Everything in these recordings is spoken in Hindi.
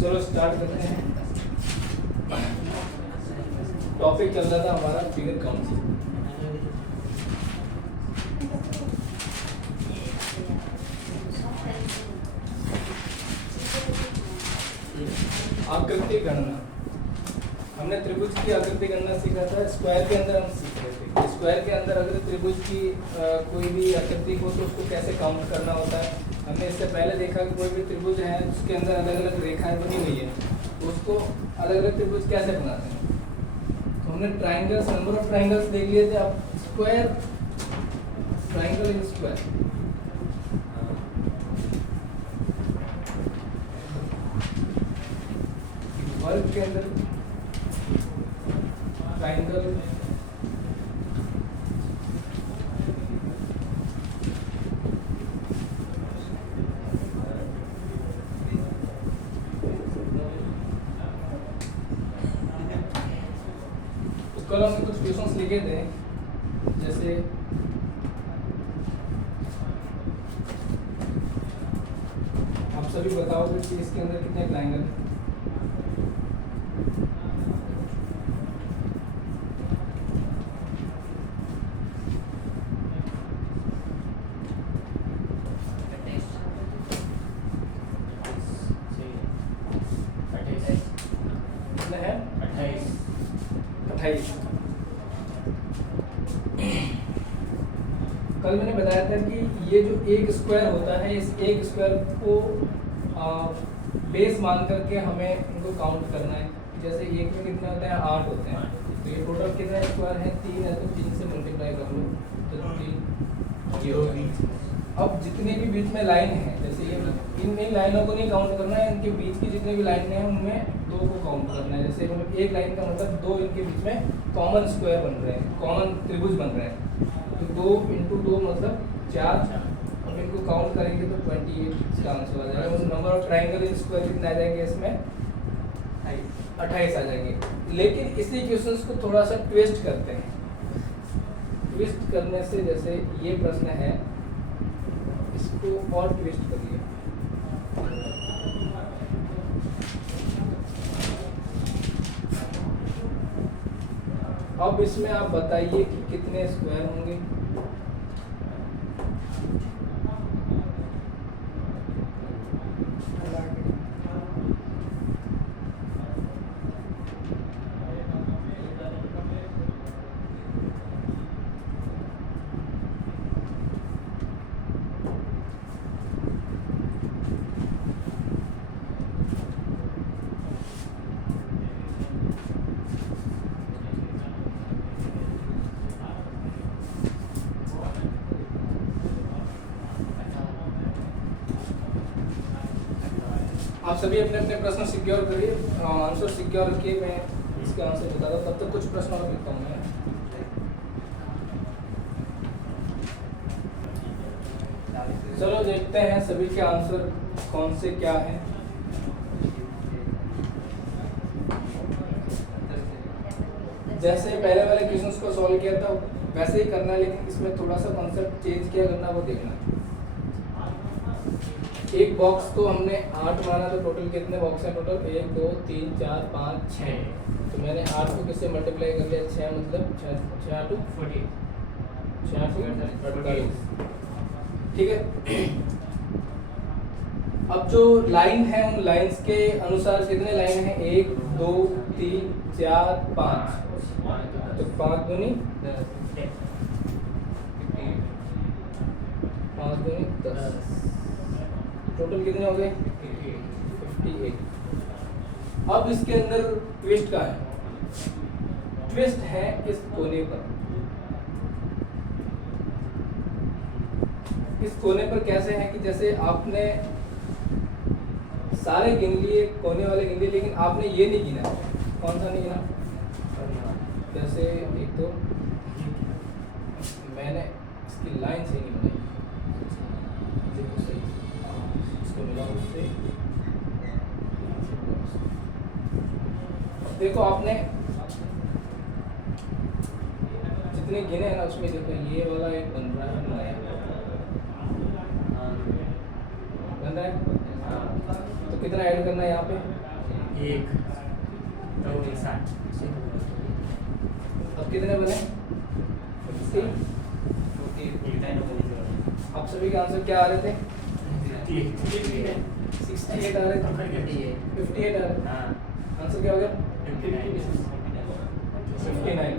चलो स्टार्ट करते हैं। टॉपिक चल रहा था हमारा फिगर काउंट। आकृति गणना। हमने त्रिभुज की आकृति गणना सीखा था। स्क्वायर के अंदर हम सीख रहे थे। स्क्वायर के अंदर अगर त्रिभुज की कोई भी आकृति हो तो उसको कैसे काउंट करना होता है। हमने इससे पहले देखा कि कोई भी त्रिभुज है उसके अंदर अलग अलग रेखाएं बनी हुई है, तो उसको अलग अलग त्रिभुज कैसे बनाते हैं। तो हमने ट्राइंगल्स, नंबर ऑफ ट्राइंगल्स देख लिए थे। अब स्क्वायर, ट्राइंगल इन स्क्वायर। वर्ग के अंदर ट्राइंगल, कल हमने कुछ क्वेश्चंस लिखे थे, जैसे आप सभी बताओगे कि इसके अंदर कितने ट्राइंगल हैं। कितने हैं? 28। कल मैंने बताया था कि ये जो एक स्क्वायर होता है, इस एक स्क्वायर को बेस मान करके हमें इनको काउंट करना है। जैसे एक में कितने होते हैं? 8 होते हैं। तो ये टोटल कितने स्क्वायर है? 3 है, तो 3 से मल्टीप्लाई कर लो तो 3 ये होगा। अब जितने भी बीच में लाइन है, जैसे ये इन लाइनों को नहीं काउंट करना है, इनके बीच की जितने भी लाइन है उनमें 2 को काउंट करना है। जैसे मतलब एक लाइन का मतलब 2 इनके बीच में कॉमन स्क्वायर बन रहे हैं, कॉमन त्रिभुज बन रहे हैं। तो 2 × 2 मतलब 4। अब इनको काउंट करेंगे तो 28 इसका आंसर आ जाएगा। मतलब number of triangle in square कितने आ जाएंगे? इसमें 28 आ जाएंगे। लेकिन इसी क्वेश्चंस को थोड़ा सा ट्विस्ट करते हैं। ट्विस्ट करने से, जैसे ये प्रश्न है, इसको और ट्विस्ट करिए। अब इसमें आप बताइए कि कितने स्क्वायर होंगे। आप सभी अपने अपने प्रश्न सिक्योर करिए, आंसर सिक्योर रखिए। मैं इसका आंसर बता दूं, तब तक कुछ प्रश्न और लिखता हूँ मैं। चलो देखते हैं सभी के आंसर कौन से क्या है। जैसे पहले वाले क्वेश्चंस को सॉल्व किया था वैसे ही करना है, लेकिन इसमें थोड़ा सा कॉन्सेप्ट चेंज किया करना, वो देखना। एक बॉक्स को हमने 8 माना, तो टोटल कितने बॉक्स हैं? टोटल 1 2 3 4 5 6। तो मैंने 8 को किससे मल्टीप्लाई कर लिया? 6 मतलब 6 × 40, 6 × 48। ठीक है। अब जो लाइन है उन लाइंस के अनुसार कितने लाइन है? 1 2 3 4 5। तो 5 दूनी 5 दूनी 10। टोटल कितने हो गए? 58। अब इसके अंदर ट्विस्ट का है। ट्विस्ट है इस कोने पर। इस कोने पर कैसे है कि जैसे आपने सारे गिन लिए, कोने वाले गिन लिए, लेकिन आपने ये नहीं गिना। कौन सा नहीं गिना? जैसे एक तो मैंने इसकी लाइन सही नहीं बनाई, इसको मिला उससे। देखो आपने जितने गिने हैं ना उसमें देखो ये वाला एक बन रहा है, बन रहा है। तो कितना ऐड करना है यहाँ पे? एक तो 60 अब कितने बने? 60। आप सभी के आंसर क्या आ रहे थे? 68 आ रहे थे, 58 आ रहे थे। आंसर क्या हो गया? 59।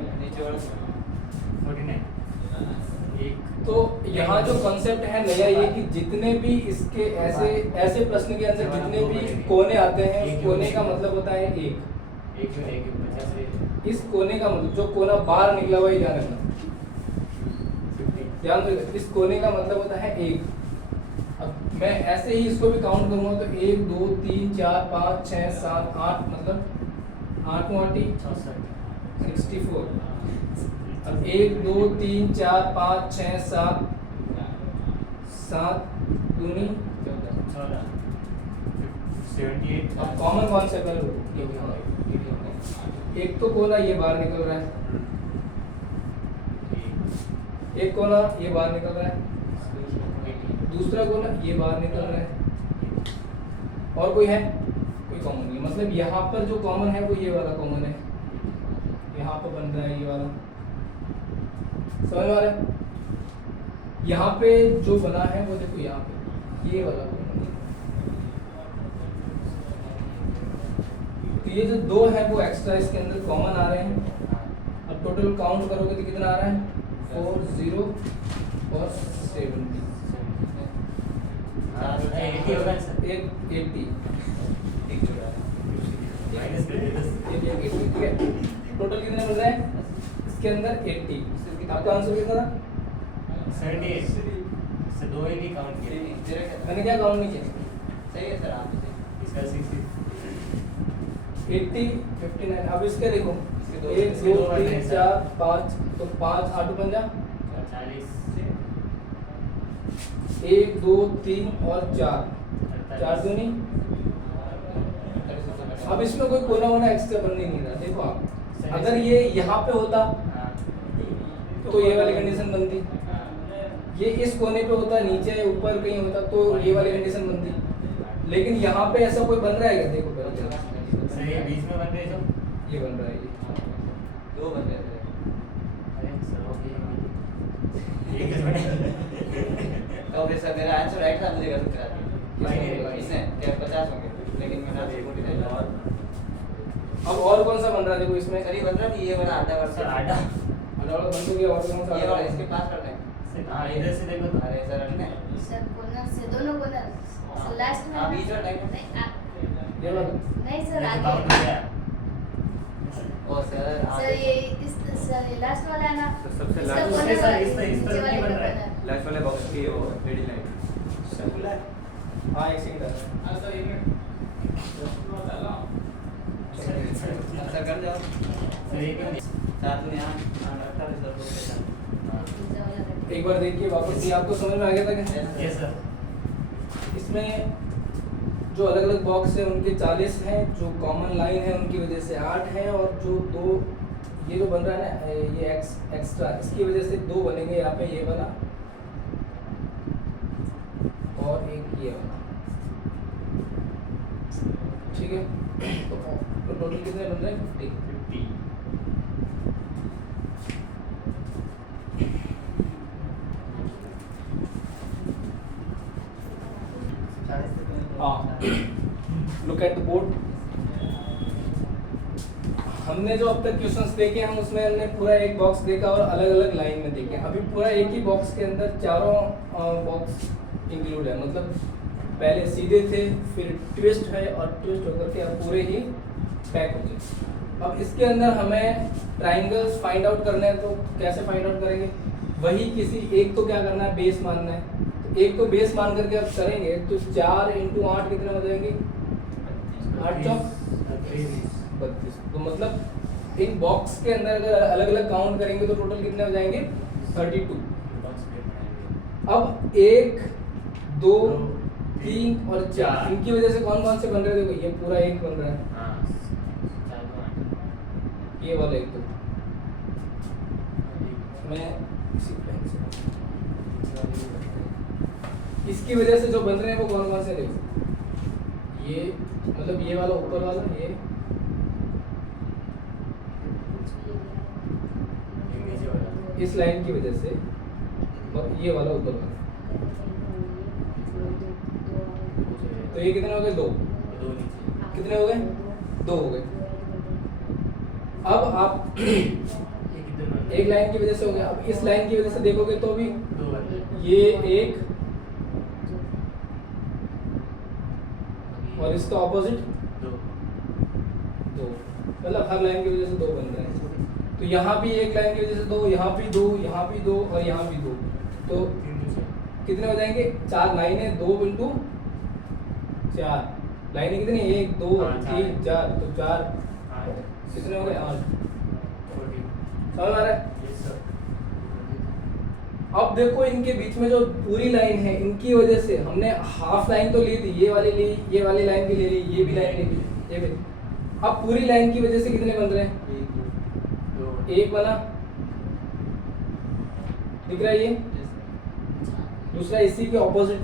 तो यहाँ जो कॉन्सेप्ट है नया ये कि जितने भी इसके ऐसे ऐसे प्रश्न के आंसर जितने भी कोने आते हैं उस कोने का मतलब होता है एक। इस कोने का मतलब जो कोना बाहर निकला हुआ है ध्यान रखना, ध्यान रखना, इस कोने का मतलब होता है एक। अब मैं ऐसे ही इसको भी काउंट करूंगा तो 1 2 3 4 5 6 7 8 मतलब 8 8 64। अब 1 2 3 4 5 6 7 7 दूनी 78। अब कॉमन कौन सा कर लो? एक तो कोना ये बाहर निकल रहा है, एक कोना ये बाहर निकल रहा है, दूसरा कोना ये बाहर निकल रहा है, और कोई है? कोई कॉमन नहीं है। मतलब यहाँ पर जो कॉमन है वो ये वाला कॉमन है, यहाँ पर बन रहा है ये वाला, समझ में आ रहा है? यहाँ पे जो बना है वो देखो यहाँ पे ये वाला कॉमन है। तो ये जो दो है वो एक्स्ट्रा इसके अंदर कॉमन आ रहे हैं। अब टोटल काउंट करोगे तो कितना आ रहा है? 4 0 और 70। 80 होगा सर। 80 माइनस कर देते ठीक है। टोटल कितने बन रहे हैं इसके अंदर? 80। आपका आंसर कितना था? 78 से 2 ही काउंट किए। मैंने क्या काउंट नहीं किया? सही है सर, आप इसका 60 80 59। अब इसके देखो इसके दो 1 2 बन रहे 3 हैं, 4 5 तो 5 8 50 40 1 2 3 और 4 4 दूनी। अब इसमें कोई कोना वोना एक्स्ट्रा बन नहीं रहा। देखो आप अगर ये यहाँ पे होता तो ये वाली कंडीशन बनती, ये इस कोने पे होता, नीचे ऊपर कहीं होता तो ये वाली कंडीशन बनती, लेकिन यहाँ पे ऐसा कोई बन रहा है क्या? देखो पहले सर ये बीच में बन रहे जो ये बन रहा है, ये दो बंदे थे। अरे सर हो गया एक बने ओके सर, मेरा आंसर राइट था, मुझे गलत करा दिया। नहीं, इसने क्या 50 होंगे, लेकिन मेरा 49 था। अब और कौन सा बन रहा है? देखो इसमें सर ये बन रहा नहीं, ये वाला आधा सर वर्ष आटा वाला बन तो गया, और कौन सा ये वाला इसके पास कर दें। हाँ इधर से देखो तो अरे सर अन्य सर कोना से दोनों कोना लास्ट में हाँ, बीच वाला टाइप नहीं ये वाला नहीं सर काउंट आगे हो गया ओ सर सर ये इस सर ये लास्ट वाला है ना तो सबसे इसका लास्ट कोना सर, वाला, इस तरह नीचे वाले नहीं बन का रहा है। कोना। लास्ट वाले बॉक्स की वो रेडी लाइन हाँ एक सेकंड सर एक मिनट सर कर जाओ सर एक मिनट साथ में यहाँ रखा है सर बोलते हैं। नीचे वाला का। एक बार देखिए वापस, ये आपको समझ में आ गया था क्या? यस सर इसमें जो अलग अलग बॉक्स है उनके 40 हैं, जो कॉमन लाइन है उनकी वजह से 8 हैं, और जो दो ये जो बन रहा है ना ये एक्स्ट्रा, इसकी वजह से 2 बनेंगे यहाँ पे, ये वाला और एक ये वाला, ठीक है। तो टोटल कितने बन रहे हैं? 50। 50 हाँ, लुक एट द बोर्ड। हमने जो अब तक क्वेश्चंस देखे हम उसमें हमने पूरा एक बॉक्स देखा और अलग अलग लाइन में देखे। अभी पूरा एक ही बॉक्स के अंदर चारों बॉक्स इंक्लूड है, मतलब पहले सीधे थे, फिर ट्विस्ट है, और ट्विस्ट होकर के अब पूरे ही पैक हो गए। अब इसके अंदर हमें ट्राइंगल्स फाइंड आउट करने हैं, तो कैसे फाइंड आउट करेंगे? वही किसी एक को क्या करना है, बेस मानना है। तो एक को बेस मान करके अब करेंगे तो 4 × 8 कितने हो जाएंगे? 8 चौक 32। तो मतलब इन बॉक्स के अंदर अगर अलग अलग काउंट करेंगे तो टोटल कितने हो जाएंगे? 32। अब 1 2 3 और 4 इनकी वजह से कौन कौन से बन रहे हैं? देखो ये पूरा एक बन रहा है, ये वाला एक। तो मैं इसी पेन से इसकी वजह से जो बन रहे हैं वो कौन कौन से? देखो ये मतलब ये वाला ऊपर वाला ये नीचे वाला इस लाइन की वजह से और ये वाला ऊपर वाला, तो ये कितने हो गए? 2। दो नीचे कितने हो गए? 2 हो गए। अब आप ये किधर बन रहा है? एक लाइन की वजह से हो गया, अब इस लाइन की वजह से देखोगे तो भी दो बन रहे हैं। ये एक और इसका ऑपोजिट दो 2, मतलब हर लाइन की वजह से 2 बन रहे हैं। तो यहाँ भी एक लाइन की वजह से 2, यहाँ भी 2, यहाँ भी 2 और यहाँ भी 2, तो तीन नीचे कितने हो जाएंगे? 4 लाइनें, 2 इंटू 4 लाइनें कितनी? 1 2 हाँ, 3 4, तो 4 हाँ कितने हो गए? 8। 14 समझ आ रहा है? यस सर अब देखो इनके बीच में जो पूरी लाइन है, इनकी वजह से हमने हाफ लाइन तो ली थी, ये वाली ली, ये वाली लाइन भी ले ली, ये भी लाइन ले ली, ये भी। अब पूरी लाइन की वजह से कितने बन रहे हैं? दो एक बना, दिख रहा है ये? दूसरा इसी के ऑपोजिट,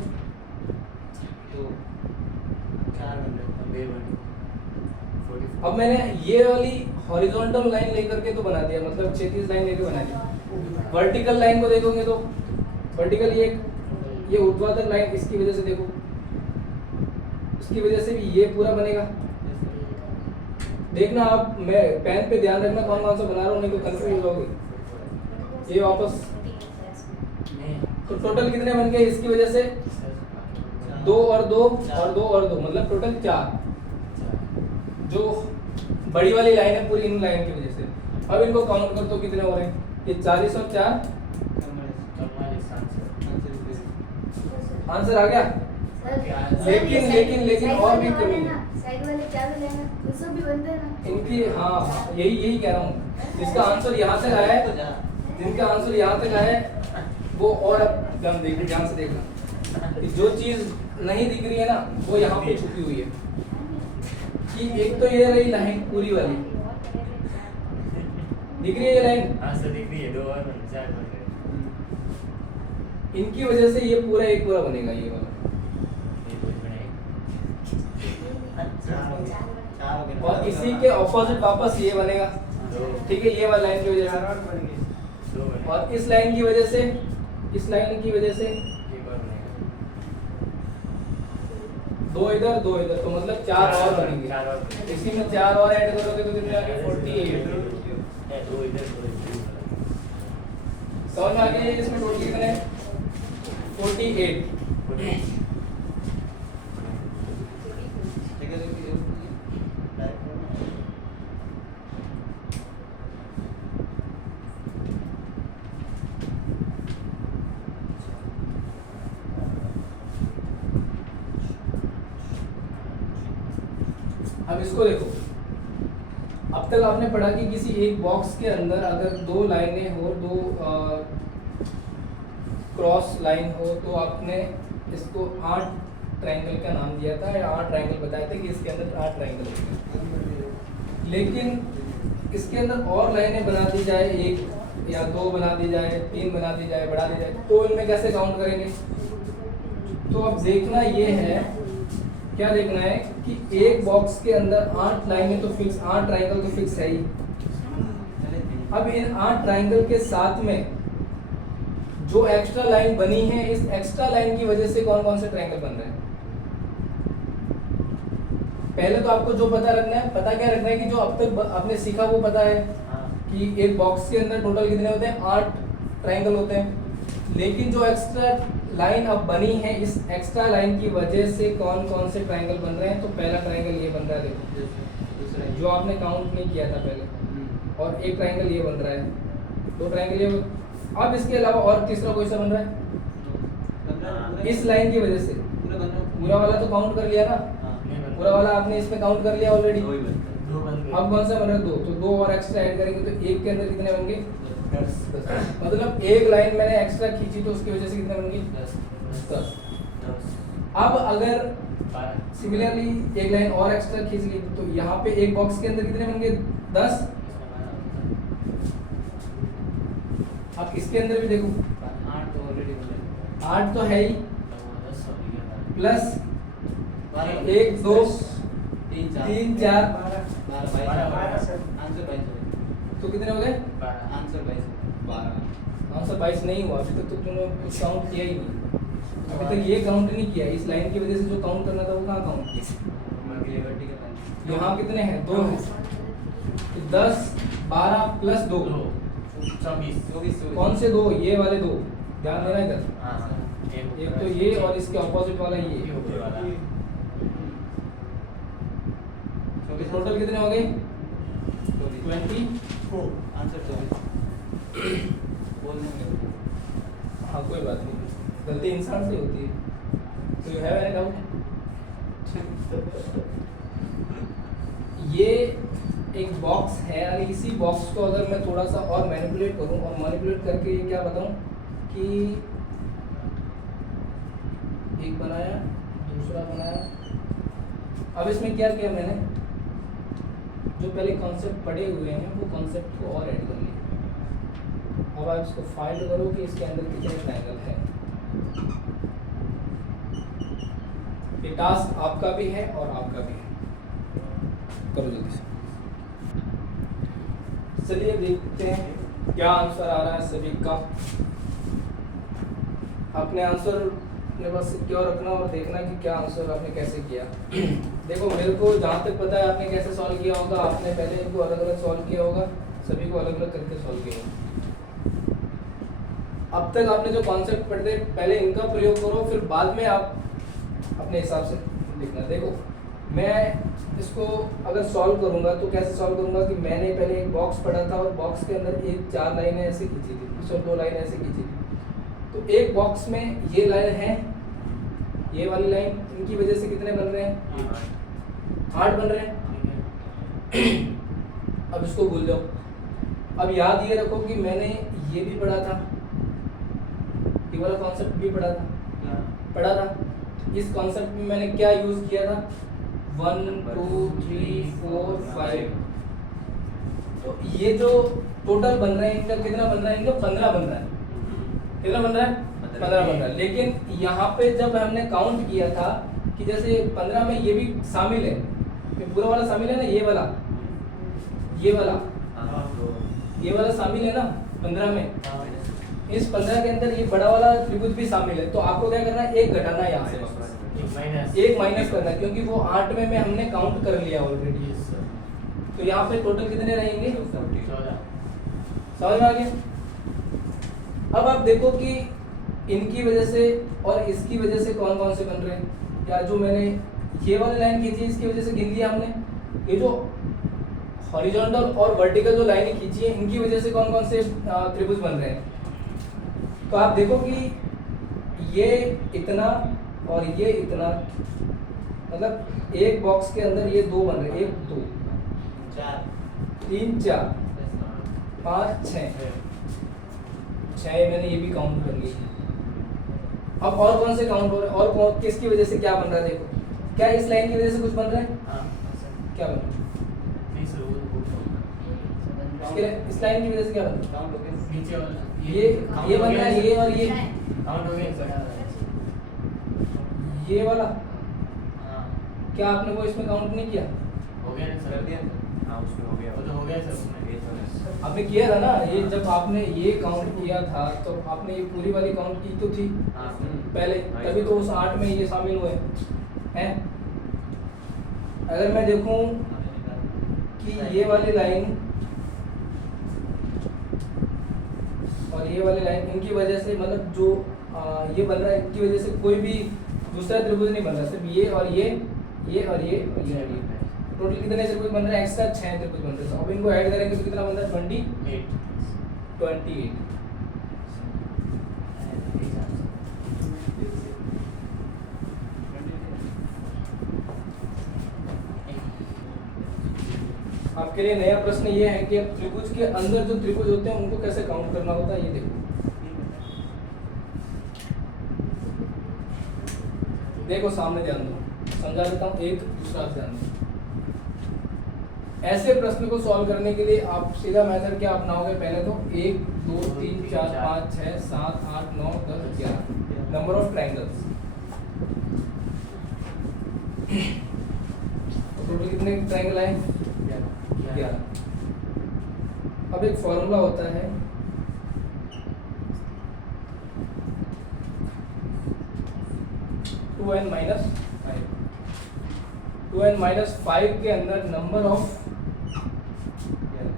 बे बन 44 अब मैंने ये वाली हॉरिजॉन्टल लाइन लेकर के तो बना दिया, मतलब क्षैतिज लाइन लेकर बना दिया। वर्टिकल लाइन को देखोगे तो वर्टिकल ये ऊर्ध्वाधर लाइन, इसकी वजह से देखो, इसकी वजह से भी ये पूरा बनेगा। देखना आप, मैं पेन पे ध्यान रखना कौन कौन सा बना रहा हूँ, नहीं तो कंफ्यूज हो जाओगे। ये वापस, तो टोटल कितने बन गए इसकी वजह से? 2 और 2 और 2 और 2, मतलब टोटल 4। जो बड़ी वाली लाइन है पूरी इन लाइन की वजह से। अब इनको काउंट कर तो कितने हो रहे हैं? ये 40 और 4, आंसर आ गया। लेकिन और भी कमी है। साइड वाले 4 लेना, उससे भी बनते हैं ना। इनकी हाँ यही कह रहा हूँ, जिसका आंसर यहाँ तक आया है, जिनका आंसर यहाँ तक आया है वो, और अब हम देखिए ध्यान से देखना कि जो चीज नहीं दिख रही है ना वो यहाँ पे छुपी हुई है। कि एक तो ये रही लाइन पूरी वाली, दिख रही है ये लाइन, हाँ सर दिख रही है 2 और 4 बन गए इनकी वजह से ये पूरा एक पूरा बनेगा ये वाला। ये कुछ बनाए और इसी के ऑपोजिट वापस ये बनेगा, ठीक है, ये वाला लाइन की वजह से। 2 बने और इस लाइन की वजह से, इस लाइन की वजह से एक और बनेगा 2 इधर 2 इधर, तो मतलब 4 और बनेंगे। 4 और बनेंगे। इसी में 4 और ऐड करोगे तो कितने आ गए? 48। 2 इधर 2 इधर समझ में आ गया इसमें टोटल कितने? 48। अब इसको देखो, अब तक आपने पढ़ा कि किसी एक बॉक्स के अंदर अगर 2 लाइनें हो, 2 क्रॉस लाइन हो, तो आपने इसको 8 ट्रायंगल का नाम दिया था या 8 ट्रायंगल बताए थे कि इसके अंदर 8 ट्रायंगल होते हैं। लेकिन इसके अंदर और लाइनें बना दी जाए, 1 या 2 बना दी जाए, 3 बना दी जाए, बढ़ा दी जाए, तो इनमें कैसे काउंट करेंगे? तो अब देखना ये है, क्या देखना है कि एक बॉक्स के अंदर 8 लाइनें तो फिक्स, 8 ट्रायंगल तो फिक्स है ही। अब इन 8 ट्रायंगल के साथ में जो एक्स्ट्रा लाइन बनी है, इस एक्स्ट्रा लाइन की वजह से कौन कौन से ट्रायंगल बन रहे हैं? पहले तो आपको जो पता रखना है, पता क्या रखना है कि जो अब तक आपने सीखा वो पता है कि एक बॉक्स के अंदर टोटल कितने होते हैं? 8 ट्रायंगल होते हैं। लेकिन जो एक्स्ट्रा लाइन अब बनी है, इस एक्स्ट्रा लाइन की वजह से कौन कौन से ट्रायंगल बन रहे हैं? तो पहला ट्रायंगल ये बन रहा है, देखो, जो आपने काउंट नहीं किया था पहले, और एक ट्रायंगल ये बन रहा है, 2 ट्रायंगल ये। अब इसके अलावा और तीसरा कोई सा बन रहा है? इस लाइन की वजह से पूरा वाला तो काउंट कर लिया ना, पूरा वाला आपने इसमें काउंट कर लिया ऑलरेडी। 2 बन गए अब कौन सा बन रहा है? 2, तो 2 और एक्स्ट्रा ऐड करेंगे तो एक के अंदर कितने बन गए? 10 मतलब एक लाइन मैंने एक्स्ट्रा खींची तो उसकी वजह से कितने बन गई? 10। अब अगर 12 सिमिलरली एक लाइन और एक्स्ट्रा खींच ली तो यहाँ पे एक बॉक्स के अंदर कितने बन गए? 10। अब इसके अंदर भी देखो, 8 तो ऑलरेडी बन गए 8 तो है ही, 10 हो गया प्लस एक दो तीन तीन चार 12 आंसर 22 तो कितने हो गए? आंसर 22 आंसर 22 नहीं हुआ अभी तक, तो तुमने कुछ काउंट किया ही नहीं अभी तक, ये काउंट नहीं किया। इस लाइन की वजह से जो काउंट करना था वो कहाँ काउंट किया? यहाँ कितने हैं? 2 हैं। 10 12 प्लस 2 24 कौन से 2? ये वाले 2, ध्यान देना इधर। एक तो ये और इसके ऑपोजिट वाला ये। टोटल कितने हो गए? 24। आंसर 24 बोलने में हाँ कोई बात नहीं, गलती इंसान से होती है। तो यू हैव एनी डाउट? ये एक बॉक्स है और इसी बॉक्स को अगर मैं थोड़ा सा और मैनिपुलेट करूं और मैनिपुलेट करके ये क्या बताऊं कि एक बनाया, दूसरा बनाया। अब इसमें क्या किया मैंने, जो पहले कॉन्सेप्ट पढ़े हुए हैं वो कॉन्सेप्ट को और ऐड कर लिया। अब आप इसको फाइंड करो कि इसके अंदर कितने ट्रायंगल है। ये टास्क आपका भी है और आपका भी है, करो जल्दी से। चलिए देखते हैं क्या आंसर आ रहा है सभी का। अपने आंसर में बस सिक्योर रखना और देखना कि क्या आंसर आपने कैसे किया। देखो मेरे को जहाँ तक पता है आपने कैसे सॉल्व किया होगा, आपने पहले इनको अलग अलग सॉल्व किया होगा, सभी को अलग अलग करके सॉल्व किया होगा। अब तक आपने जो कॉन्सेप्ट पढ़ते पहले इनका प्रयोग करो, फिर बाद में आप अपने हिसाब से लिखना। देखो मैं इसको अगर सॉल्व करूंगा तो कैसे सॉल्व करूंगा कि मैंने पहले एक बॉक्स पढ़ा था और बॉक्स के अंदर एक 4 लाइनें ऐसे खींची थी, सो 2 लाइनें ऐसे खींची थी। तो एक बॉक्स में ये लाइन है, ये वाली लाइन, इनकी वजह से कितने बन रहे हैं? 8 बन रहे हैं। अब इसको भूल जाओ। अब याद ये रखो कि मैंने ये भी पढ़ा था, ये वाला कॉन्सेप्ट भी पढ़ा था। इस कॉन्सेप्ट में मैंने क्या यूज किया था? 1 2 3 4 5। तो ये जो टोटल बन रहे हैं इनका कितना बन रहा है? इनका 15 बन रहा है। कितना बन रहा है? 15 बन रहा है। लेकिन यहाँ पे जब हमने काउंट किया था कि जैसे 15 में ये भी शामिल है, ये पूरा वाला शामिल है ना, ये वाला ये वाला शामिल है ना 15 में। इस 15 के अंदर ये बड़ा वाला त्रिभुज भी शामिल है। तो आपको क्या करना है? एक घटाना है यहाँ से, एक माइनस करना है, क्योंकि वो 8 में हमने काउंट कर लिया ऑलरेडी। तो यहाँ पे टोटल कितने रहेंगे? 14। समझ में आ गया? अब आप देखो कि इनकी वजह से और इसकी वजह से कौन कौन से बन रहे हैं। या जो मैंने ये वाली लाइन खींची इसकी वजह से गिन लिया हमने। ये जो हॉरिजॉन्टल और वर्टिकल जो लाइनें खींची है इनकी वजह से कौन कौन से त्रिभुज बन रहे हैं। तो आप देखो कि ये इतना और ये इतना, मतलब एक बॉक्स के अंदर ये 2 बन रहे हैं, 1 2 4 3 4 5 6 मैंने ये भी काउंट कर ली। अब और कौन से काउंट हो रहे हैं और कौन किसकी वजह से क्या बन रहा है? देखो क्या इस लाइन की वजह से कुछ बन रहा है? क्या बन रहा है? इस लाइन की वजह से क्या बन रहा काउंट हो गया नीचे है? ये बन रहा है, ये और ये काउंट हो गया। ये वाला हाँ क्या आपने वो इसमें काउंट नहीं किया? हो गया ना कर सर? दिया हाँ उसमें हो गया। वो तो हो गया सर उसमें। आपने किया था ना ये, जब आपने ये काउंट किया था तो आपने ये पूरी वाली काउंट की तो थी हाँ पहले, तभी तो उस 8 में ये शामिल हुए हैं। अगर मैं देखूं कि ये वाली लाइन और ये वाली लाइन इनकी वजह से, मतलब जो ये बन रहा है इनकी वजह से कोई भी दूसरा त्रिभुज नहीं बन रहा, सिर्फ ये और ये और ये और ये। टोटल कितने त्रिभुज बन रहे हैं? एक्स्ट्रा 6 त्रिभुज बन रहे हैं। अब इनको ऐड करेंगे तो कितना बन रहा है? 28। आपके लिए नया प्रश्न ये है कि अब त्रिभुज के अंदर जो त्रिभुज होते हैं उनको कैसे काउंट करना होता है, ये देखो। देखो सामने ध्यान दो, समझा देता हूँ, एक दूसरा ध्यान दो। ऐसे प्रश्न को सॉल्व करने के लिए आप सीधा मेथड क्या अपनाओगे? पहले तो 1 2 3 4 5 6 7 8 9 10 11 नंबर ऑफ ट्रायंगल्स। टोटल कितने ट्रायंगल आए? 11। अब एक फॉर्मूला होता है, टू एन माइनस फाइव के अंदर नंबर ऑफ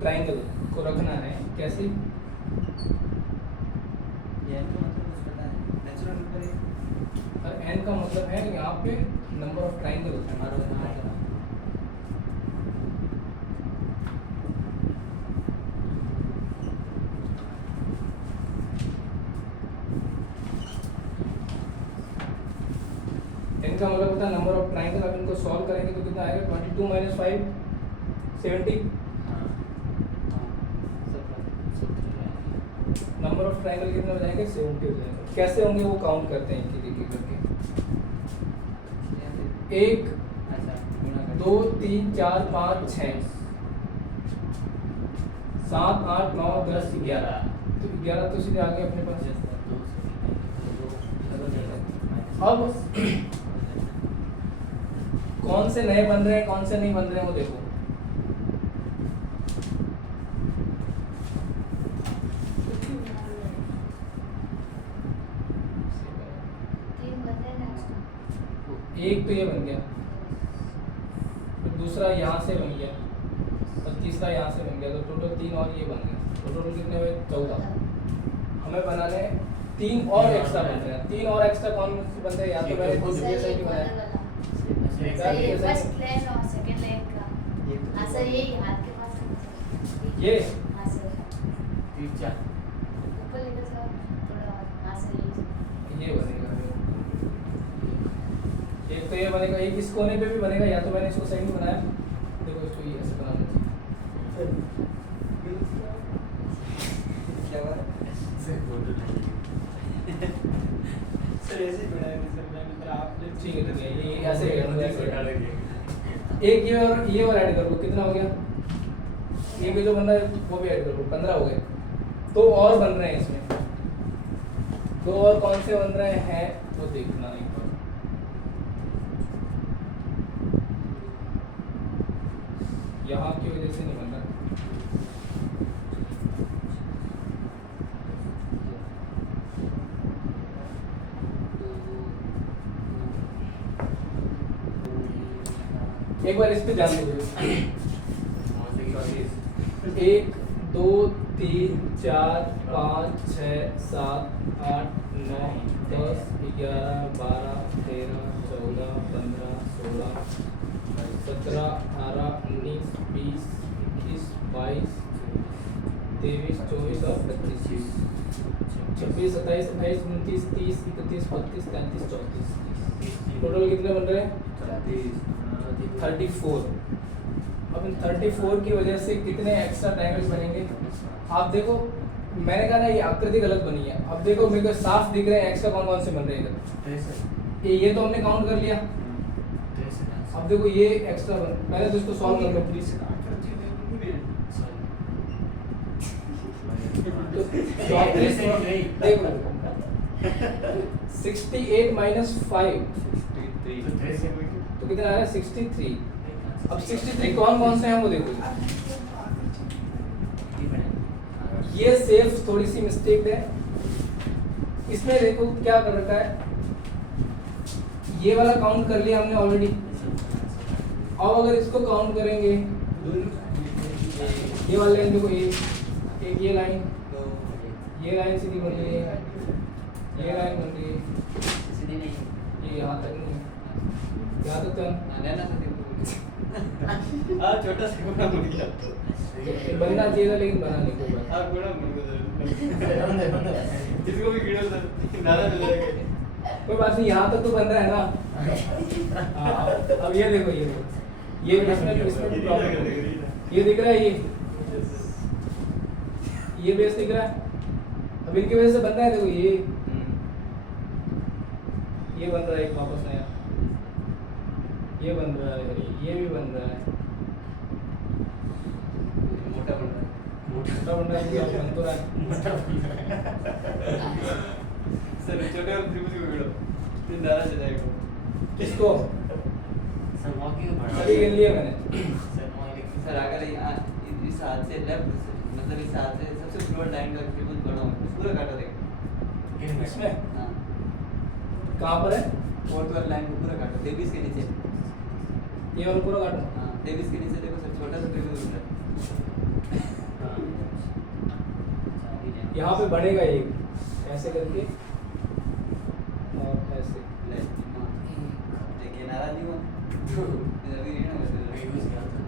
ट्रायंगल को रखना है। कैसे? और n का मतलब है यहाँ पे नंबर ऑफ ट्रायंगल होता है। n का मतलब होता है नंबर ऑफ ट्रायंगल। अब इनको सॉल्व करेंगे तो कितना आएगा? 22 माइनस 5 70। नंबर ऑफ ट्रायंगल कितने हो जाएंगे? 70 हो जाएंगे। कैसे होंगे वो काउंट करते हैं एक एक करके। 1 2 3 4 5 6 7 8 9 10 11। तो 11 तो सीधे आ गए अपने पास। अब कौन से नए बन रहे हैं कौन से नहीं बन रहे हैं वो देखो। एक तो ये बन गया, तो दूसरा यहाँ से बन गया और तीसरा यहाँ से बन गया, तो टोटल 3 और ये बन गया। तो टोटल कितने हुए? 14। हमें बनाने हैं 3 और एक्स्ट्रा बन रहे हैं। 3 और एक्स्ट्रा कौन से बन रहे हैं? या तो मैंने खुद भी ऐसा ही बनाया। फर्स्ट लाइन और सेकंड लाइन का। हाँ सर, यही हाथ के पास है। ये हाँ सर, ऊपर लेकर सर थोड़ा और। हाँ सर, ये बनेगा। एक तो ये बनेगा, एक इस कोने पे भी बनेगा। या तो मैंने इसको सही नहीं बनाया, देखो इसको ये ऐसे बनाना चाहिए। क्या बात? सर ऐसे ही बनाया सर, मैंने आपने ठीक है ये ऐसे ही करना है। एक ये और ऐड कर लो, कितना हो गया? ये भी जो बन रहा है वो भी ऐड कर लो, 15 हो गए। तो और बन रहे हैं इसमें, 2 और कौन से बन रहे हैं वो देखना एक बार। यहाँ की वजह से नहीं बन रहा। एक बार इस पे ध्यान दो। 1 2 3 4 5 6 7 8 9 10 11 12 13 14 15 16 17 18 19 20 21 22 23 24 और 25 26 27 28 29 30 31 32 33 34। टोटल कितने बन रहे हैं? 34। अब इन 34 की वजह से कितने एक्स्ट्रा ट्रायंगल्स बनेंगे? आप देखो, मैंने कहा ना ये आकृति गलत बनी है। अब देखो मेरे को साफ दिख रहे हैं एक्स्ट्रा कौन कौन से बन रहे हैं इधर। ये तो हमने काउंट कर लिया। अब देखो ये एक्स्ट्रा बन, पहले तो इसको सॉल्व कर लो प्लीज। तो 68 माइनस 5 तो कितना आया? 63। अब 63 कौन से हैं वो देखो। ये सेफ थोड़ी सी मिस्टेक है इसमें। देखो क्या कर रखा है, ये वाला काउंट कर लिया हमने ऑलरेडी। अब अगर इसको काउंट करेंगे, ये वाला लाइन देखो, एक ये लाइन सीधी बन रही है, ये लाइन बन रही है, ये यहाँ तक नहीं, यहाँ तक तो छोटा सा गुना बन गया। बनना चाहिए था लेकिन बना नहीं कोई बात। गुना बन गया। इसको भी गिरो सर, नाला मिल जाएगा। कोई बात नहीं, यहाँ तक तो बन रहा है ना। हाँ, अब ये देखो, ये इसमें भी प्रॉब्लम है। ये दिख रहा है, ये बेस दिख रहा है। अब इनकी वजह से बन रहा है, देखो ये बन रहा है एक वापस नया, ये बन रहा है, ये भी बन रहा है, मोटा बन रहा है। मोटा बन रहा है, ये बन तो रहा है। सर छोटे और त्रिभुज को गिरो, फिर नाला चल जाएगा। किसको? क्यों बढ़ा? सभी गिन लिए मैंने। सर 9 ही लिखी। सर अगर इस हाथ से लेफ्ट मतलब इस हाथ से सबसे फ्लोर लाइन का बिल्कुल बड़ा हो पूरा काटा देगा। इसमें हाँ कहाँ पर है? फोर्थ वाला लाइन को पूरा काटो 23 के नीचे। ये वाला पूरा काटो। हाँ 23 के नीचे देखो सर छोटा सा बिल्कुल उठ रहा है। हाँ। यहाँ पे बढ़ेगा एक ऐसे करके और ऐसे। देखिए नाराज नहीं हुआ। अभी नहीं ना यूज किया था।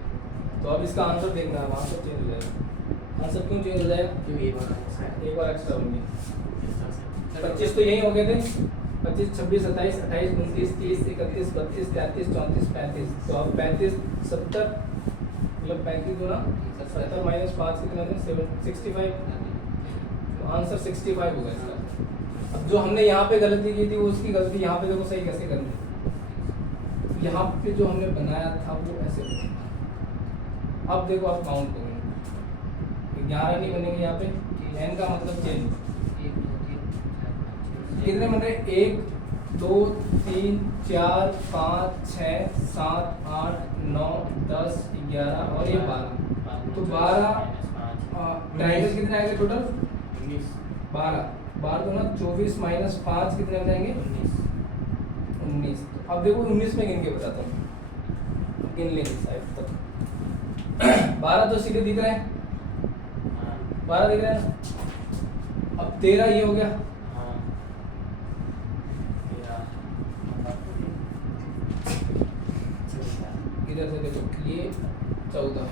तो अब इसका आंसर देखना है, आंसर चेंज हो जाएगा। आंसर क्यों चेंज हो जाएगा? क्योंकि ये वाला है। एक बार एक्स्ट्रा होंगे। इस तरह से। 25 तो यही हो गए थे। 25, 26, 27, 28, 29, 30, 31, 32, 33, 34, 35। तो अब 35, 70 मतलब 35 गुना 70 माइनस 5 कितना है? 65। तो आंसर 65 होगा इसका। अब जो हमने यहाँ पे गलती की थी वो उसकी गलती यहाँ पे देखो सही कैसे करनी। यहाँ पे जो हमने बनाया था वो ऐसे बनेगा। अब देखो आप काउंट करेंगे 11 नहीं बनेंगे यहाँ पे। n का मतलब चेंज 1 2 3 4 5 कितने बन रहे? 1 2 3 4 5 6 7 8 9 10 11 और ये 12। तो 12 ट्राइंगल कितने आएंगे टोटल? 12 12 तो ना 24 माइनस 5 कितने हो जाएंगे? 19। तो अब देखो 19 में गिन के बताता हूँ, गिन लेंगे शायद तब। 12 तो सीधे दिख रहे हैं, 12 दिख रहे हैं ना। अब 13 ये हो गया, इधर से देखो ये 14।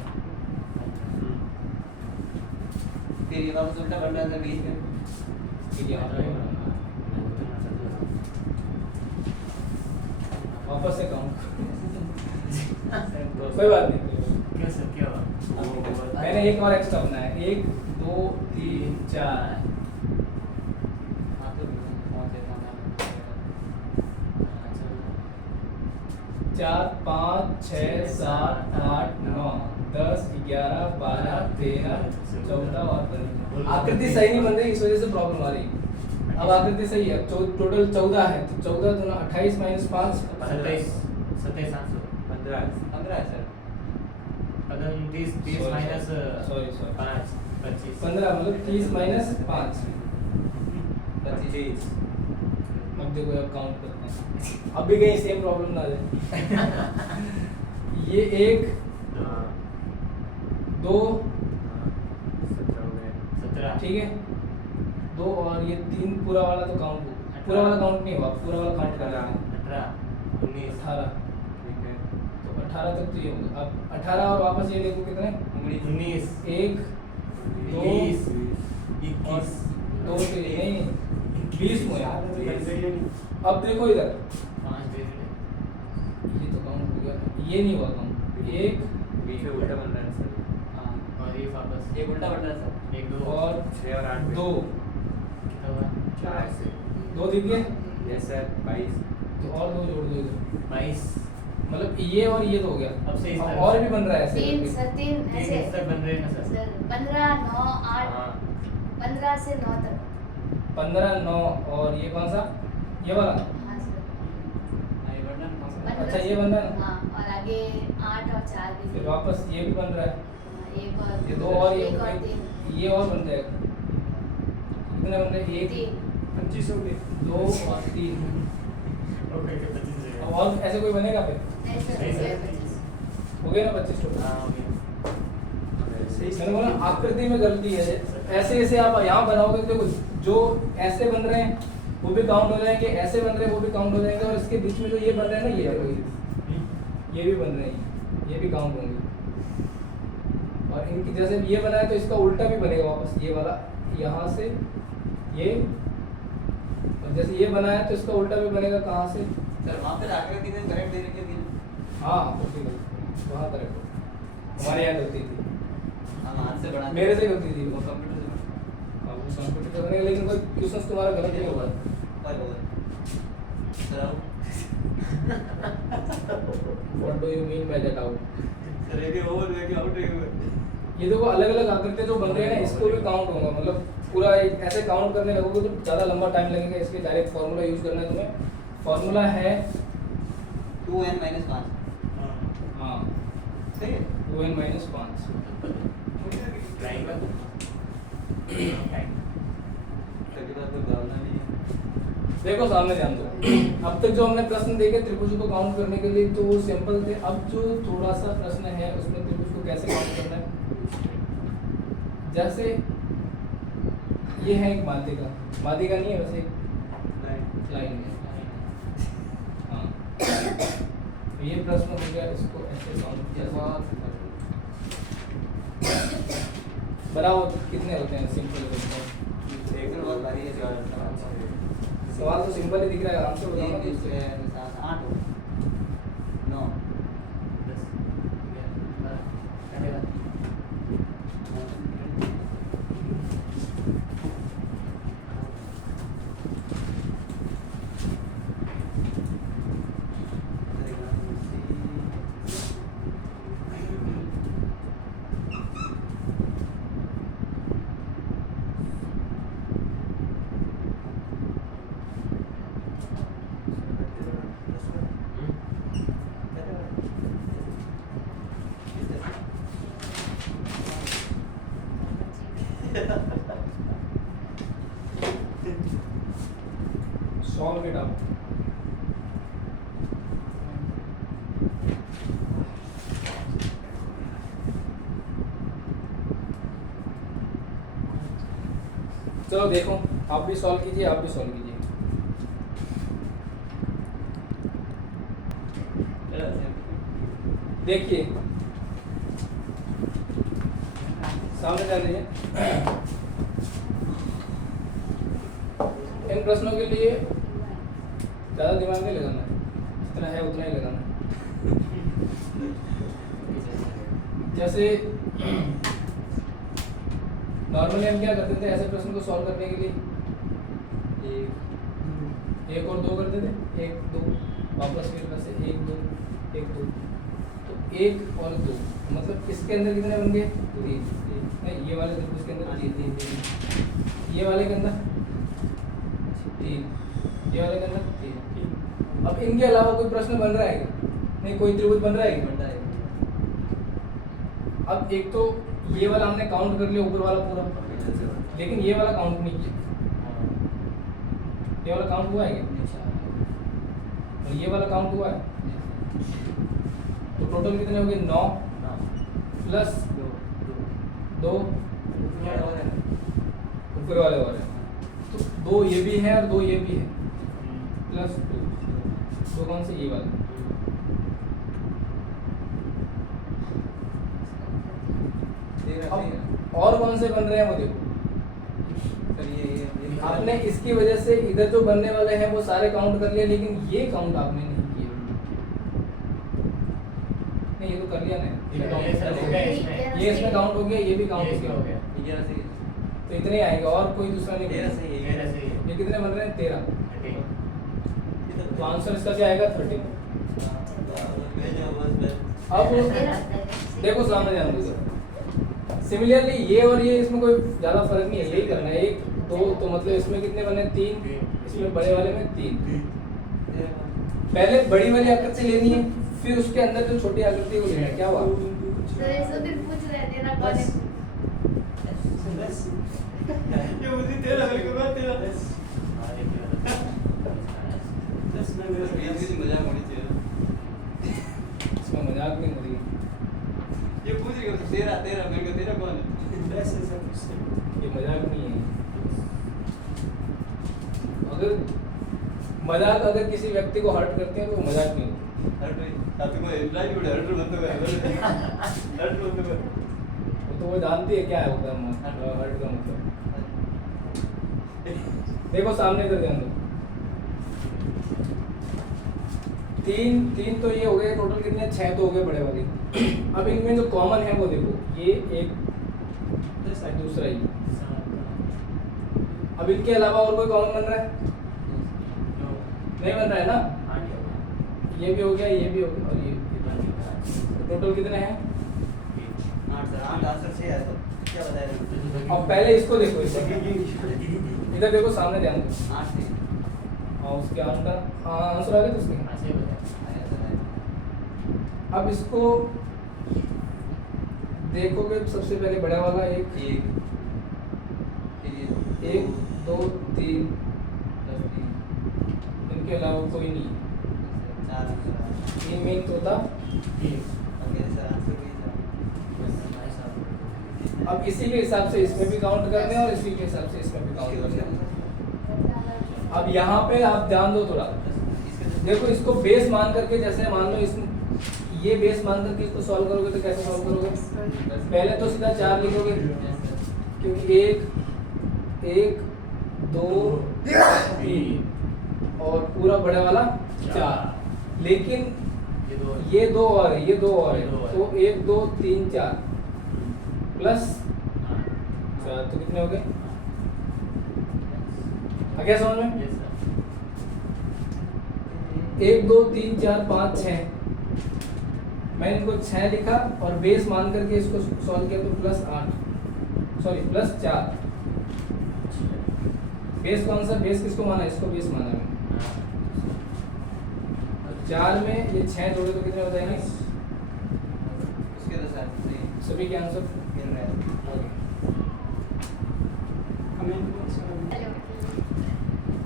फिर ये वापस उल्टा बन रहा है 20 में। फिर यहाँ पे वापस से काउंट कोई बात नहीं। क्या सर क्या हुआ? मैंने एक और एक्स्ट्रा बनाया 1 2 3 4 हाँ तो कौन से 4 5 6 7 8 9 10 11 12 13 14 और 15। आकृति सही नहीं बन रही, इस वजह से प्रॉब्लम आ रही है। अब आकृति सही है, टोटल 14 है तो 14 तो ना 28 माइनस 5 27 27 15 है सर। 30 30 माइनस सॉरी 5 25 15 मतलब 30 माइनस 5। 25। अब देखो अब काउंट करते हैं, अब भी कहीं सेम प्रॉब्लम ना आ जाए। ये 1 2 17 ठीक है 2 और ये 3 पूरा वाला तो काउंट हो, पूरा वाला काउंट नहीं हुआ, पूरा वाला काउंट कर रहा है 18 19 18। तो 18 तक तो ये होगा। अब 18 और वापस ये देखो कितने 19 1 2 और 2 से नहीं 20 हुए। अब देखो इधर 5 दे दे। ये तो काउंट हो गया, ये नहीं हुआ काउंट। 1 उल्टा बन रहा है सर। हाँ और ये वापस एक उल्टा बन रहा है सर। 1 2 और 6 और 8 2 कितना हुआ? 4 से 2 दिख गए यस सर 22। तो और 2 जोड़ दो इधर, 22 मतलब ये और ये तो हो गया। अब सही अब सर। और भी बन रहा है ऐसे 3 करके। सर 3 ऐसे सर बन रहे हैं ना सर? सर 15 9 8 15 से 9 तक। 15 9 और ये कौन सा? ये वाला। हाँ सर ये बढ़ना कौन सा? 15 अच्छा, ये से- बन रहा है ना? हाँ और आगे 8 और 4 भी फिर वापस ये भी बन रहा है, हाँ, एक और ये 2 और ये एक और 3 ये और बन जाएगा। कितने बन रहे? 1 3 25 हो गए, 2 और 3। ओके 25 अब और ऐसे कोई बनेगा फिर? नहीं सर नहीं, सर। 25 हो गया ना 25 टोटल। हाँ हो गया। मैंने बोला आकृति में गलती है। ऐसे ऐसे आप यहाँ बनाओगे तो जो ऐसे बन रहे हैं वो भी काउंट हो जाएंगे, ऐसे बन रहे हैं वो भी काउंट हो जाएंगे, और इसके बीच में जो ये बन रहे हैं ना ये भी बन रहे हैं, ये भी काउंट होंगे। और इनकी जैसे ये बना है तो इसका उल्टा भी बनेगा वापस, ये वाला यहाँ से ये, और जैसे ये बना है तो इसका उल्टा भी बनेगा कहाँ से? सर वहाँ पे आकृति में करेक्ट दे रखी है। हाँ तो ठीक है, वहाँ करेक्ट हो। हमारे यहाँ गलती थी, हम हाथ से बढ़ा मेरे से गलती थी वो कंप्यूटर से अब वो कंप्यूटर से बनेगा, लेकिन कोई क्वेश्चन तुम्हारा गलत नहीं होगा। पर होगा सर आओ। What do you mean by that out? Sir एक ओवर लेके आउट है ये देखो अलग अलग आकृतियाँ जो बन रहे हैं ना इसको भी काउंट होगा, मतलब पूरा ऐसे काउंट करने लगोगे तो ज़्यादा लंबा टाइम लगेगा। इसके डायरेक्ट फार्मूला यूज करना है तुम्हें। फार्मूला है 2n - 5 2n माइनस 5। ट्रायंगल कभी बात तो भावना नहीं है। देखो सामने ध्यान दो। अब तक जो हमने प्रश्न देखे त्रिभुज को काउंट करने के लिए तो वो सिंपल थे। अब जो थोड़ा सा प्रश्न है उसमें त्रिभुज को कैसे काउंट करना है। जैसे ये है एक माध्यिका नहीं है वैसे एक लाइन है। हाँ तो ये प्रश्न हो गया, इसको ऐसे सॉल्व किया जाए। बराबर कितने होते हैं सिंपल होते हैं। एक तो बहुत भारी है सवाल तो सिंपल ही दिख रहा है, आराम से बताओ ना। 3 6 7 8 9 10 11 सॉल्व इट आउट। चलो देखो, आप भी सॉल्व कीजिए, आप भी सॉल्व कीजिए। देखिए सामने ध्यान दीजिए। इन प्रश्नों के लिए ज़्यादा दिमाग नहीं लगाना है, जितना है उतना ही लगाना है। जैसे नॉर्मली हम क्या करते थे ऐसे प्रश्न को सॉल्व करने के लिए, एक और दो करते थे, 1 2 वापस फिर वैसे 1 2 1 2, तो 1 और 2 मतलब इसके अंदर कितने बन गए 3। नहीं ये वाले त्रिभुज के अंदर 3 ये वाले के अंदर 3 ये वाले के अंदर 3। अब इनके अलावा कोई प्रश्न बन रहा है क्या? नहीं, कोई त्रिभुज बन रहा है क्या? अब एक तो ये वाला हमने काउंट कर लिया ऊपर वाला पूरा, लेकिन ये वाला काउंट नहीं किया। ये वाला काउंट हुआ है क्या? और ये वाला काउंट हुआ है, तो टोटल कितने हो गए 9 प्लस 2 ऊपर वाले वाले, तो 2 ये भी है और 2 ये भी है, प्लस 2 कौन से ये वाले। अब और कौन से बन रहे हैं वो देखो। आपने इसकी वजह से इधर जो बनने वाले हैं वो सारे काउंट कर लिए, लेकिन ये काउंट आपने नहीं किया। नहीं ये तो कर लिया ना, ये इसमें काउंट हो गया, ये भी काउंट हो गया, तो इतने ही आएगा और कोई दूसरा नहीं बनेगा। ये कितने बन रहे हैं 13, तो आंसर इसका क्या आएगा 13। अब देखो सामने ध्यान दो। सिमिलरली ये और ये इसमें कोई ज्यादा फर्क नहीं है, यही करना है 1 2, तो मतलब इसमें कितने बने 3, इसमें बड़े वाले में 3। पहले बड़ी वाली आकृति लेनी है, फिर उसके अंदर जो छोटी आकृति को लेना है। क्या हुआ? सर इसको फिर पूछ रहे थे ना कौन है? ये मुझे 13 बिल्कुल बात 13 मजाक होनी चाहिए। इसमें मजाक नहीं हो रही है, ये पूछ रही है 13 मैं कहता 13 कौन है? ये मजाक नहीं है। अगर मजाक अगर किसी व्यक्ति को हर्ट करते हैं तो वो मजाक नहीं होती। तो वो जानती है क्या है होता है हर्ट का मतलब। देखो सामने इधर ध्यान दो। 3 तो ये हो गए, टोटल कितने 6 तो हो गए बड़े वाले। अब इनमें जो कॉमन है वो देखो, ये एक दूसरा ही। अब इनके अलावा और कोई कॉमन बन रहा है? नहीं बन रहा है ना। ये भी हो गया, ये भी हो गया, और ये टोटल कितने हैं? 8 आंसर 6 है तो क्या बताया? अब पहले इसको देखो, इधर देखो सामने ध्यान दो। 8 से हाँ उसके आंसर आ गए तो उसके। अब इसको देखोगे तो सबसे पहले बड़ा वाला एक एक फिर ये 1 2 3 प्लस 3 इनके अलावा कोई नहीं। 4 तीन में तोता। ओके सर आंसर वही था। अब इसी के हिसाब से इसमें भी काउंट करने हैं और इसी के हिसाब से इसमें भी काउंट करने हैं। अब यहाँ पे आप ध्यान दो थोड़ा, देखो इसको बेस मान करके, जैसे मान लो इसमें ये बेस मान करके इसको सॉल्व करोगे तो कैसे सॉल्व करोगे? पहले तो सीधा 4 लिखोगे क्योंकि 1 2 3 और पूरा बड़े वाला 4, लेकिन ये दो और है, ये दो और है, तो 1 2 3 4 प्लस 4 तो कितने हो गए? आ गया समझ में? 1 2 3 4 5 6, मैंने इनको 6 लिखा और बेस मान करके इसको सॉल्व किया तो प्लस 8 सॉरी प्लस 4। बेस कौन सा? बेस किसको माना? इसको बेस माना मैंने। 4 में ये 6 जोड़े तो कितने हो जाएंगे? उसके तो सर सही सभी के आंसर मिल रहा है।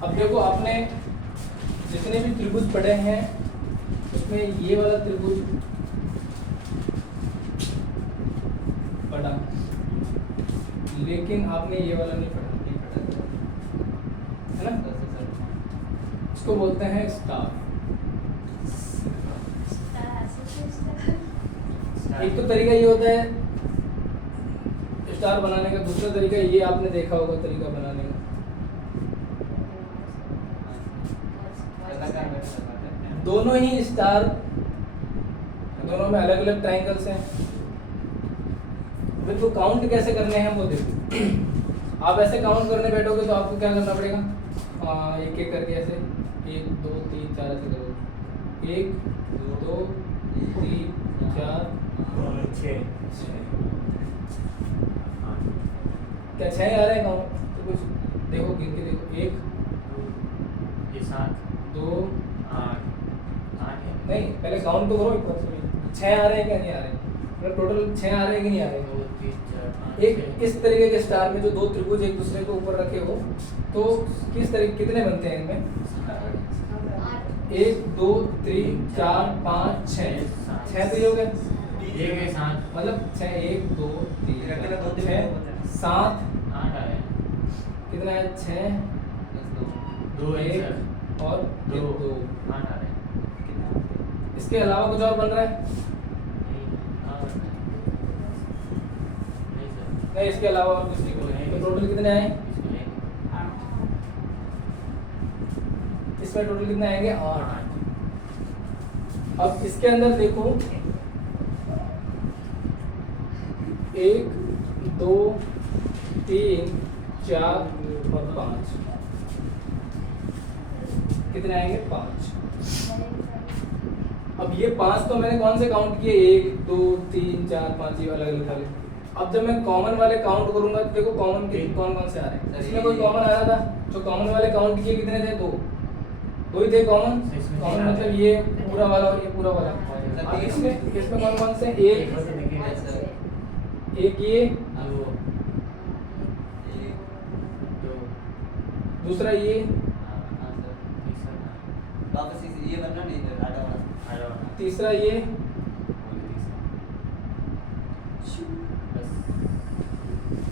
अब देखो आपने जितने भी त्रिभुज पढ़े हैं उसमें ये वाला त्रिभुज पढ़ा, लेकिन आपने ये वाला नहीं पढ़ा, है ना? इसको बोलते हैं स्टार। एक तो तरीका ये होता है स्टार बनाने का, दूसरा तरीका ये आपने देखा होगा तरीका बनाने का। दोनों ही स्टार, दोनों में अलग अलग ट्रायंगल्स हैं। इनको काउंट कैसे करने हैं वो देखो। आप ऐसे काउंट करने बैठोगे तो आपको क्या करना पड़ेगा? एक एक करके ऐसे 1 2 3 4 ऐसे करोगे। 1 2 3 4 6 क्या 6 आ रहे हैं काउंट? तो कुछ देखो गिन के देखो। 1 2 नहीं, पहले काउंट तो करो एक बार से। 6 आ रहे हैं क्या नहीं आ रहे? मतलब टोटल 6 आ रहे हैं कि नहीं आ रहे? एक इस तरीके के स्टार में जो दो त्रिभुज एक दूसरे के ऊपर रखे हो तो किस तरीके कितने बनते हैं इनमें? 1 2 3 4 5 6 6 तो ये हो गए। मतलब 6 1 2 3 6 7 कितना है? 6 2 1 और 2 8 आ रहे हैं। इसके अलावा कुछ और बन रहा है? नहीं, इसके अलावा और कुछ नहीं बन रहा है। तो टोटल कितने आए? इसमें टोटल कितने आएंगे? 8। अब इसके अंदर देखो 1 2 3 4 और 5 कितने आएंगे? 5। अब ये 5 तो मैंने कौन से काउंट किए? 1 2 3 4 5 ये अलग अलग वाले। अब जब मैं कॉमन वाले काउंट करूंगा तो देखो कॉमन के कौन कौन से आ रहे हैं। इसमें कोई कॉमन आ रहा था? जो कॉमन वाले काउंट किए कितने थे? 2 ही थे कॉमन। कॉमन मतलब ये पूरा वाला और ये पूरा वाला। अब इसमें कौन कौन से? एक ये, दूसरा ये, वापस ये बनना नहीं था आधा वाला। तीसरा ये,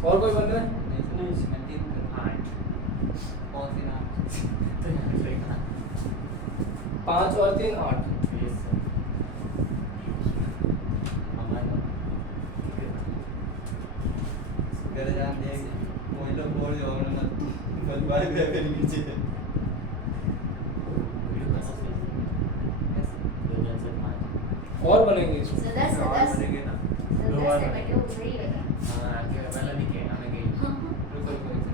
और कोई बन रहा है? नहीं इसमें 3 कौन सी नाम? 5 और 3 8। घर जान दिया कि कोई लोग बोल जो हमने मत बात कर नीचे। और बनेंगे इसमें। बनेंगे ना।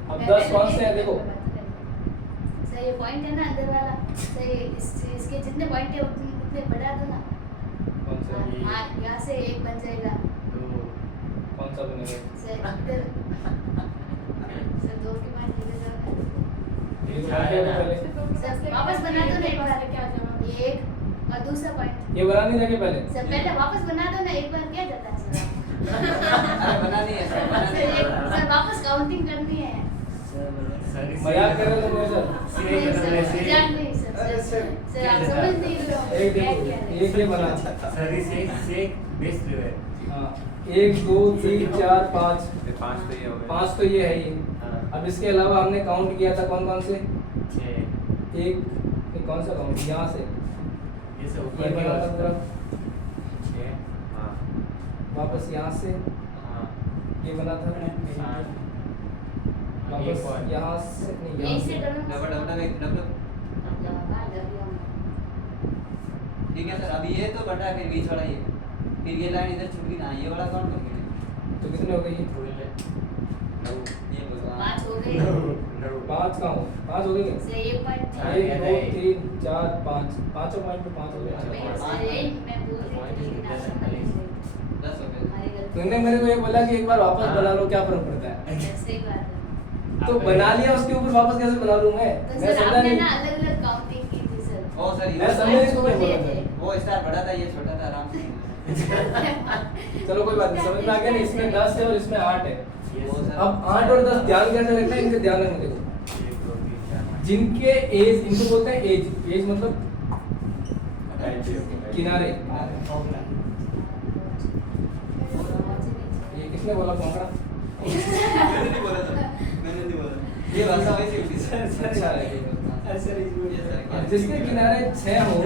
अब 10 कौन से हैं देखो? सही पॉइंट है ना अंदर वाला। सही इसके जितने पॉइंट है उतने बढ़ा दो ना। कौन सा? हाँ यहाँ से 1 बन जाएगा। कौन सा बनेगा? सर इधर सर 2 के बाद इधर जाओ। ये बना के पहले सर वापस बना दो ना एक बार। क्या जवाब? ये एक और दूसरा पॉइंट। ये बनाने जाके पहले सर पहले वापस बना दो ना एक बार। क्या जाता है सर? मजाक कर रहे थे मेरे सर। नहीं सर, मजाक नहीं सर, सर आप समझ नहीं रहे हो एक क्या देखो, कह रहे एक ये बना। सर इसे बेस फ्लेवर। हाँ, 1 2 3 4 5 5 तो ये हो गए। 5 तो ये है ही। हाँ। अब इसके अलावा हमने काउंट किया था कौन कौन से? 6 एक कौन सा काउंट? यहाँ से ये से ये ऊपर की बना ओर था पूरा, 6 हाँ वापस यहाँ से हाँ ये बना था, 8 वापस यहाँ से नहीं, यहीं यहाँ से से करो ना। डबल ठीक है सर। अभी ये तो बटा फिर बीच वाला ये, फिर ये लाइन इधर छूट गई ना, ये वाला काउंट कर लीजिए। तो कितने हो गए? ये भगवान 5 हो गए। 5 कहाँ हो? 5 हो गए क्या? सर ये पॉइंट हाँ, 1 ये 2 है। 3 4 5 पांचों पॉइंट पे 5 हो गए। सर यही मैं बोल रही थी लेकिन आप समझ नहीं रहे। 10 हो गए। हमारी गलती। तुमने मेरे को ये बोला कि एक बार वापस हाँ। बना लो, क्या फर्क पड़ता है? सही बात है। तो बना लिया, उसके ऊपर वापस कैसे बना लूं मैं? तो मैं सर समझा आपने नहीं। ना अलग-अलग काउंटिंग की थी सर। ओ सर मैं समझे इसको क्या बोला था? वो स्टार बड़ा था, ये छोटा था, आराम से। चलो कोई बात नहीं, समझ में आ गया ना, इसमें 10 है और इसमें 8 है। ये वो सर अब 8 और 10 ध्यान कैसे रखना है, इनके ध्यान रखने देखो। 1 2 3 4 जिनके एज, इनको बोलते हैं एज। एज मतलब किनारे। ये किसने बोला कोंकड़ा? मैंने नहीं बोला था, मैंने नहीं बोला। ये भाषा वैसे होती है। अच्छा है ये। सर इस ये सर क्या है? जिसके किनारे 6 हो,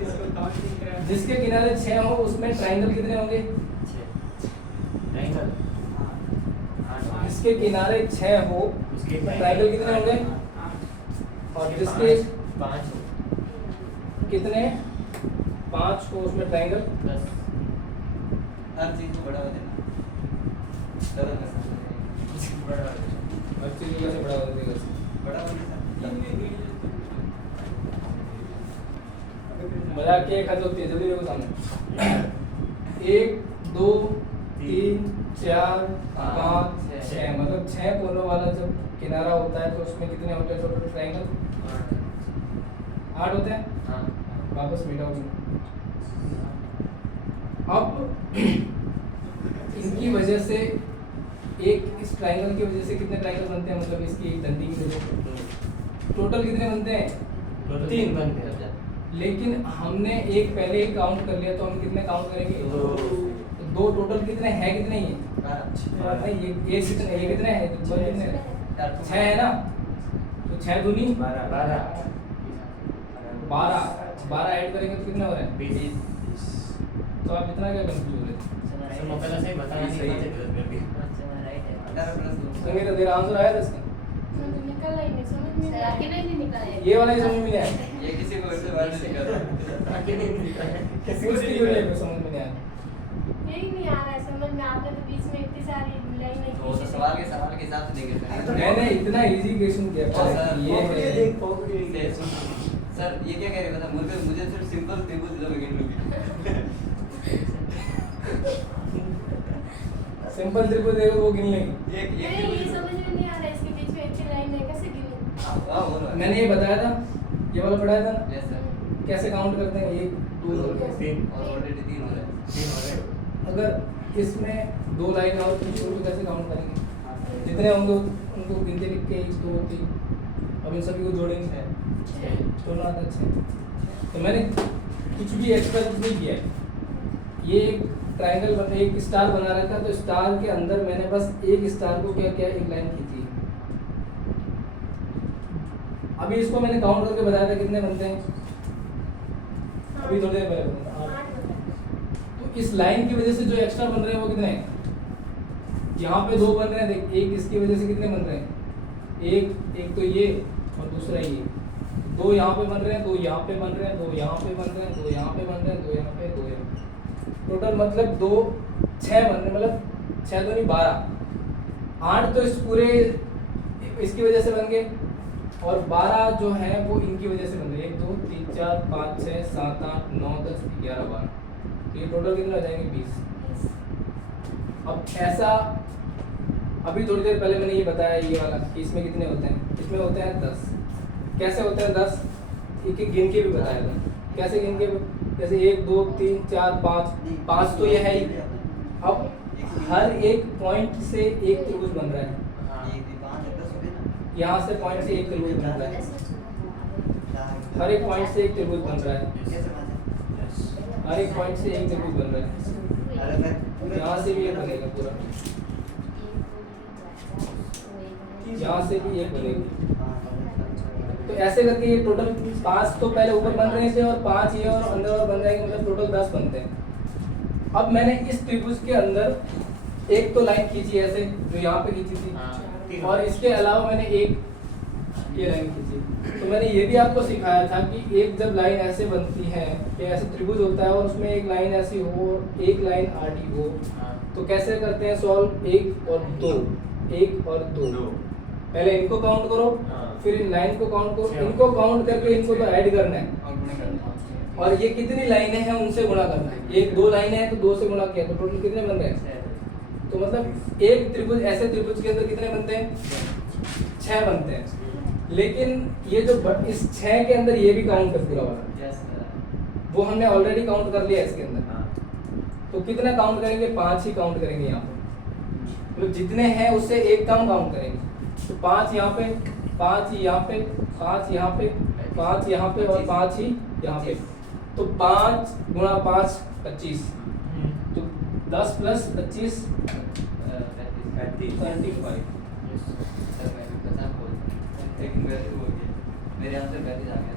इसको काउंटिंग करा। जिसके किनारे 6 हो, उसमें ट्रायंगल कितने होंगे? ट्रायंगल जिसके किनारे 6 हो, उसके ट्रायंगल कितने होंगे? और जिसके 5 कितने 5 हो, उसमें ट्रायंगल 10 हर चीज को बढ़ावा देना। डबल करना। बड़ा हर चीज को कैसे बढ़ावा देगा? बढ़ावा देना। मजाक की एक हद होती है, जल्दी देखो सामने। 1 2 3 4 5 6, मतलब 6 कोनों वाला जब किनारा होता है तो उसमें कितने होते हैं टोटल ट्रायंगल? 8 होते हैं। हाँ वापस मिटाओ। अब इनकी वजह से एक इस ट्रायंगल की वजह से कितने ट्रायंगल बनते हैं, मतलब इसकी एक डंडी की वजह से टोटल कितने बनते हैं? 3 बनते हैं। लेकिन हमने एक पहले ही काउंट कर लिया, तो हम कितने काउंट करेंगे? 2 टोटल कितने हैं? कितने ही नहीं, ये कितने, ये कितने हैं? तो कितने हैं? 6 है ना, तो 6 दूनी 12 12 ऐड करेंगे तो कितने हो रहे हैं? 20 तो आप इतना क्या कंफ्यूज हो रहे थे? सर मैं पहले से ही बताया नहीं सही है। था जरूरत मेरे भी 18 प्लस 2। संगीत तो तेरा आंसर आया था इसका? निकल आई नहीं समझ में सर आपके नहीं निकला है। ये वाला ही समझ में नहीं आया। ये किसी को इससे बाहर नहीं निकलता। उसकी क्यों नहीं समझ में नहीं आया? यही नहीं आ रहा है समझ में। आपने तो बीच में इतनी सारी लाइनें तो खींची। सवाल के हिसाब से देंगे। मैंने इतना इजी क्वेश्चन किया और सर, ये है। सर ये क्या कह रहे बता, मुझे सिर्फ सिंपल त्रिभुज दो गिन लूंगी। सिंपल त्रिभुज देखो वो गिन लेंगे। एक नहीं ये समझ में नहीं आ रहा है इसके बीच में इतनी लाइनें कैसे गिनूं? हां बोलो। मैंने ये बताया था, ये वाला पढ़ाया था ना, यस सर। कैसे काउंट करते हैं? 1 2 3 और ऑलरेडी 3 हो रहा है। 3 हो गए। अगर इसमें 2 लाइन और कुछ तो कैसे काउंट करेंगे? जितने होंगे उनको गिनते लिख के 1 2 3, अब इन सभी को जोड़ेंगे 6, दोनों आता है 6। तो मैंने कुछ भी एक्स्ट्रा कुछ नहीं किया है। ये एक ट्रायंगल बना, एक स्टार बना रखा है, तो स्टार के अंदर मैंने बस एक स्टार को क्या किया, एक लाइन खींची। अभी इसको मैंने काउंट करके बताया था कितने बनते हैं, अभी थोड़ी देर पहले बताया। 8 बता। तो इस लाइन की वजह से जो एक्स्ट्रा बन रहे हैं वो कितने हैं? यहाँ पे 2 बन रहे हैं, देख, एक इसकी वजह से कितने बन रहे हैं? एक तो ये और दूसरा ये। 2 यहाँ पे बन रहे हैं, 2 यहाँ पे बन रहे हैं, 2 यहाँ पे बन रहे हैं, 2 यहाँ पे बन रहे हैं, 2 यहाँ पे, 2 यहाँ पे। टोटल मतलब 2 6 बन रहे, मतलब 6 तो नहीं 12। 8 तो इस पूरे इसकी वजह से बन गए, और 12 जो है वो इनकी वजह से बन रहे। 1 2 3 4 5 6 7 8 9 10 11 12, तो ये टोटल कितने हो जाएंगे? 20। अब ऐसा अभी थोड़ी देर पहले मैंने ये बताया, ये वाला कि इसमें कितने होते हैं? इसमें होते हैं 10। कैसे होते हैं 10? एक एक गिन के भी बताया था। कैसे गिन के? जैसे 1 2 3 4 5 तो ये है ही। अब हर एक पॉइंट से एक त्रिभुज बन रहा है। एक 5 10 हो गए ना। यहाँ से पॉइंट से एक त्रिभुज बन रहा है, हर एक पॉइंट से एक त्रिभुज बन रहा है, हर एक पॉइंट से एक त्रिभुज बन रहा है, यहाँ से भी एक बनेगा पूरा, यहाँ से भी एक बनेगा। तो ऐसे करके ये टोटल 5 तो पहले ऊपर बन रहे थे और 5 ये और अंदर और बन जाएंगे, मतलब टोटल 10 बनते हैं। अब मैंने इस त्रिभुज के अंदर एक तो लाइन खींची ऐसे जो यहाँ पे खींची थी, और इसके अलावा मैंने एक ये लाइन खींची। तो मैंने ये भी आपको सिखाया था कि एक जब लाइन ऐसे बनती है कि ऐसे त्रिभुज होता है और उसमें एक लाइन ऐसी हो, एक लाइन आडी हो, तो कैसे करते हैं सॉल्व, 1 और 2, 1 और 2। पहले इनको काउंट करो, फिर इन लाइन को काउंट करो, इनको काउंट करके इनको तो ऐड करना है, और ये कितनी लाइनें हैं उनसे गुणा करना है। एक 2 लाइनें हैं तो 2 से गुणा किया तो टोटल कितने बन रहे हैं? तो मतलब एक त्रिभुज, ऐसे त्रिभुज के अंदर कितने बनते हैं? 6 बनते हैं। लेकिन ये जो इस 6 के अंदर ये भी काउंट है पूरा वाला, वो हमने ऑलरेडी काउंट कर लिया इसके अंदर। तो कितना काउंट करेंगे? 5 ही काउंट करेंगे यहाँ पे, मतलब जितने हैं उससे एक कम काउंट करेंगे। तो 5 यहाँ पे, 5 यहाँ पे, 5 यहाँ पे, 5 यहाँ पे और 5 ही यहाँ पे। तो 5 गुणा 5 25, तो 10 प्लस 25 35। लेकिन मेरे यहाँ से 35 आ गया।